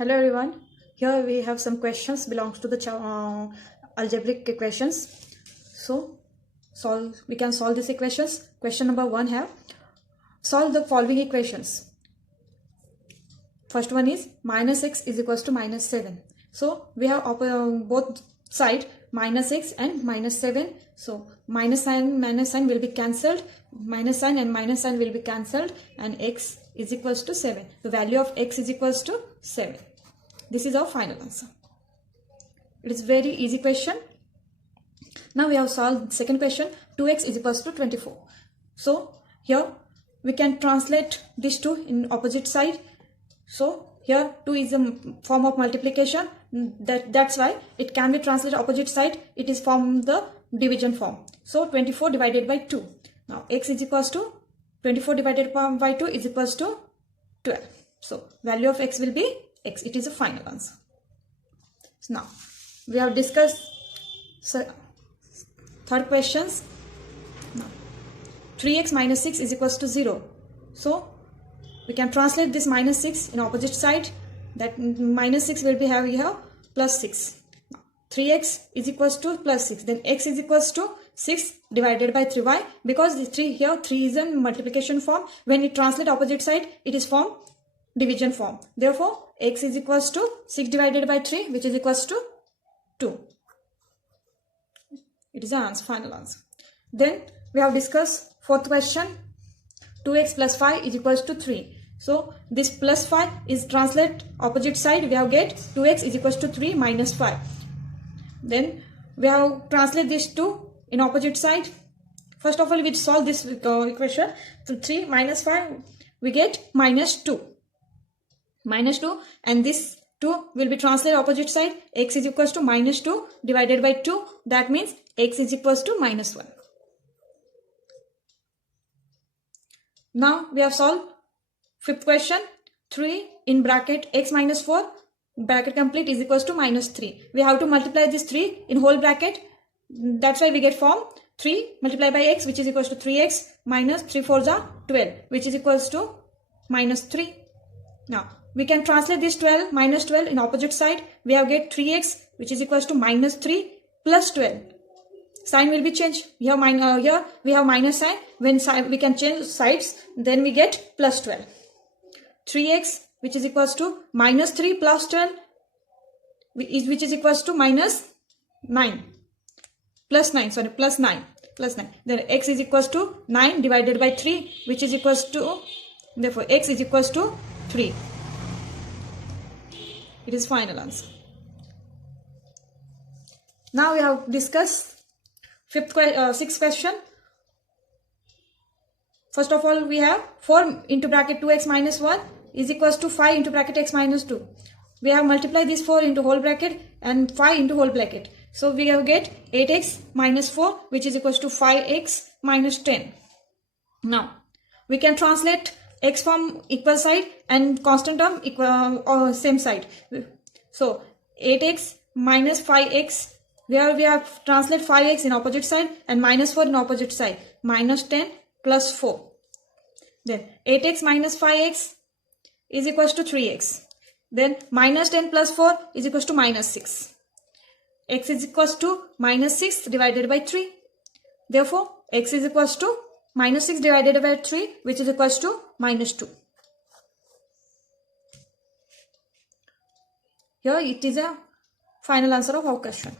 Hello everyone. Here we have some questions belongs to the algebraic equations. So we can solve these equations. Question number 1 have solve the following equations. First one is minus x is equals to minus 7. So we have both side minus x and minus 7. So minus sign will be cancelled. Minus sign and minus sign will be cancelled, and x is equals to 7. The value of x is equals to 7. This is our final answer. It is very easy question. Now we have solved second question. 2x is equals to 24. So here we can translate these two in opposite side. So here 2 is a form of multiplication. That's why it can be translated opposite side. It is from the division form. So 24 divided by 2. Now x is equals to 24 divided by 2 is equals to 12. So value of x will be x. It is a final answer. So now we have discussed third questions. Now 3x minus 6 is equals to 0. So we can translate this minus 6 in opposite side. That minus 6 will be have here plus 6. 3x is equals to plus 6. Then x is equals to 6 divided by 3. Why? Because the 3 here 3 is in multiplication form. When it translate opposite side, it is form division form. Therefore x is equals to 6 divided by 3, which is equals to 2. It is the answer, final answer. Then we have discussed fourth question. 2x plus 5 is equals to 3. So this plus 5 is translate opposite side. We have get 2x is equals to 3 minus 5. Then we have translate these two in opposite side. First of all, we solve this equation. So 3 minus 5, we get minus 2. Minus 2, and this 2 will be translated opposite side. X is equals to minus 2 divided by 2. That means x is equals to minus 1. Now we have solved fifth question. 3 in bracket x minus 4 bracket complete is equals to minus 3. We have to multiply this 3 in whole bracket. That's why we get form 3 multiplied by x, which is equals to 3x minus 3 4s are 12, which is equals to minus 3. Now we can translate this 12 minus 12 in opposite side. We have get 3x, which is equals to minus 3 plus 12. Sign will be changed. Here we have minus sign. When we can change sides, then we get plus 12. 3x, which is equals to minus 3 plus 12, which is equals to minus 9. Plus 9. Then x is equals to 9 divided by 3, which is equals to, therefore x is equals to 3. It is final answer. Now we have discussed sixth question. First of all, we have 4 into bracket 2x minus 1 is equals to 5 into bracket x minus 2. We have multiplied this 4 into whole bracket and 5 into whole bracket. So we have get 8x minus 4, which is equals to 5x minus 10. Now we can translate x from equal side and constant term equal or same side. So 8x minus 5x, where we have translate 5x in opposite side and minus 4 in opposite side. Minus 10 plus 4. Then 8x minus 5x is equals to 3x. Then minus 10 plus 4 is equals to minus 6. X is equals to minus 6 divided by 3. Therefore x is equals to minus 6 divided by 3, which is equals to minus 2. Here it is a final answer of our question.